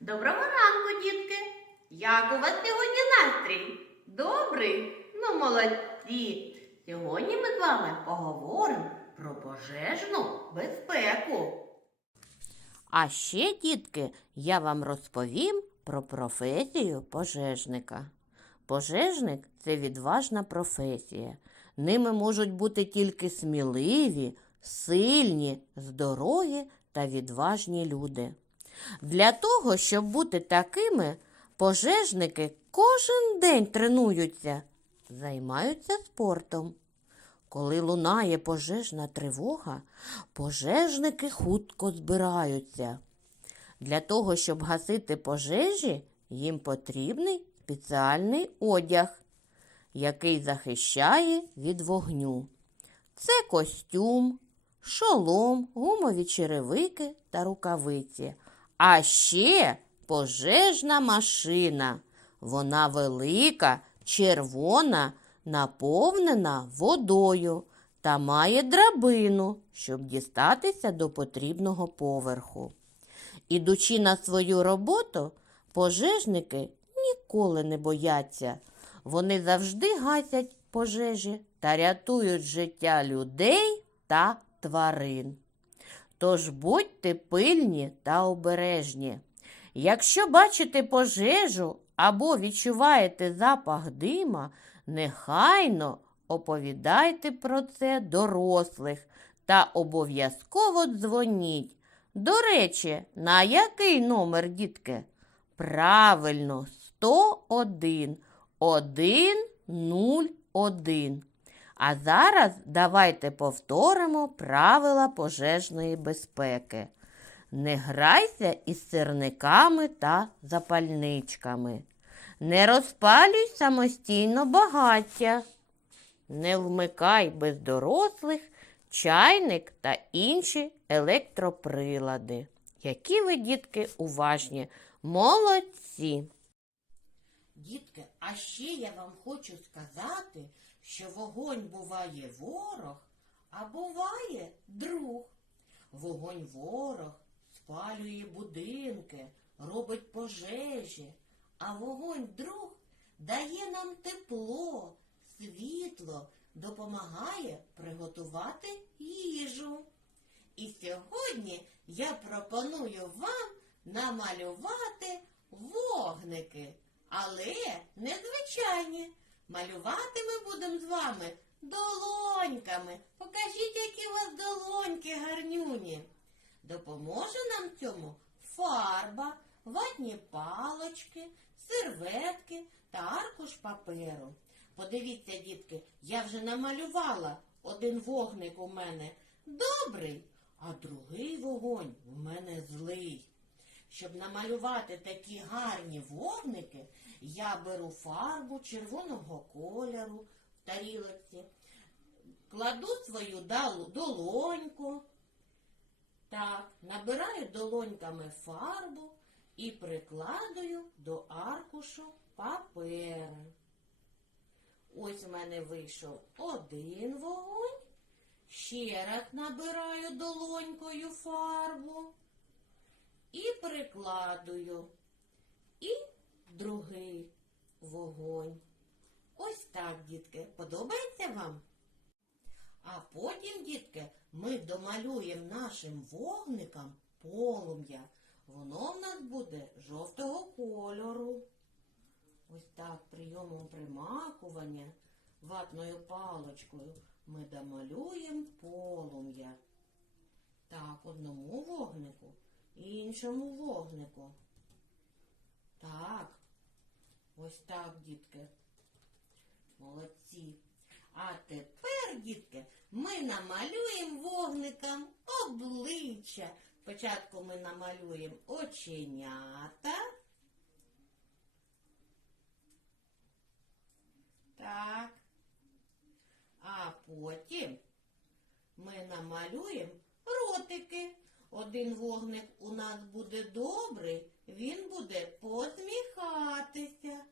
Доброго ранку, дітки! Як у вас сьогодні настрій? Добрий? Ну, молодці! Сьогодні ми з вами поговоримо про пожежну безпеку. А ще, дітки, я вам розповім про професію пожежника. Пожежник це відважна професія. Ними можуть бути тільки сміливі, сильні, здорові та відважні люди. Для того, щоб бути такими, пожежники кожен день тренуються, займаються спортом. Коли лунає пожежна тривога, пожежники хутко збираються. Для того, щоб гасити пожежі, їм потрібний спеціальний одяг, який захищає від вогню. Це костюм, шолом, гумові черевики та рукавиці. А ще пожежна машина. Вона велика, червона, наповнена водою та має драбину, щоб дістатися до потрібного поверху. Ідучи на свою роботу, пожежники ніколи не бояться. Вони завжди гасять пожежі та рятують життя людей та тварин. Тож будьте пильні та обережні. Якщо бачите пожежу або відчуваєте запах дима, нехайно оповідайте про це дорослих та обов'язково дзвоніть. До речі, на який номер, дітки? Правильно, 101 101. А зараз давайте повторимо правила пожежної безпеки. Не грайся із сирниками та запальничками. Не розпалюй самостійно багаття. Не вмикай без дорослих чайник та інші електроприлади. Які ви, дітки, уважні, молодці! Дітки, а ще я вам хочу сказати, що вогонь буває ворог, а буває друг. Вогонь ворог спалює будинки, робить пожежі, а вогонь друг дає нам тепло, світло, допомагає приготувати їжу. І сьогодні я пропоную вам намалювати вогники, але незвичайні. Малювати ми будемо з вами долоньками. Покажіть, які у вас долоньки гарнюні. Допоможе нам цьому фарба, ватні палочки, серветки та аркуш паперу. Подивіться, дітки, я вже намалювала один вогник у мене добрий, а другий вогонь у мене злий. Щоб намалювати такі гарні вогники, я беру фарбу червоного кольору в тарілочці, кладу свою долоньку, так, набираю долоньками фарбу і прикладую до аркушу папера. Ось у мене вийшов один вогонь. Ще раз набираю долонькою фарбу прикладую. І другий вогонь. Ось так, дітки. Подобається вам? А потім, дітки, ми домалюємо нашим вогникам полум'я. Воно в нас буде жовтого кольору. Ось так прийомом примакування ватною палочкою ми домалюємо полум'я. Так, одному вогнику, іншому вогнику. Так, ось так, дітки. Молодці. А тепер, дітки, ми намалюємо вогникам обличчя. Спочатку ми намалюємо оченята. Так. А потім ми намалюємо ротики. Один вогник у нас буде добрий, він буде посміхатися.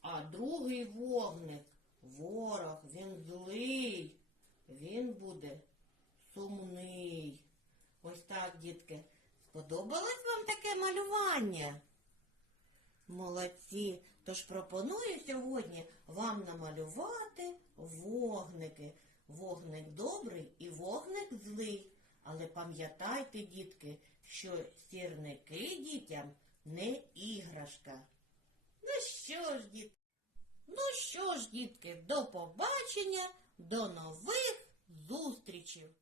А другий вогник ворог, він злий, він буде сумний. Ось так, дітки. Сподобалось вам таке малювання? Молодці. Тож пропоную сьогодні вам намалювати вогники. Вогник добрий і вогник злий. Але пам'ятайте, дітки, що сірники дітям не іграшка. Ну що ж, дітки? Ну що ж, дітки, до побачення, до нових зустрічей!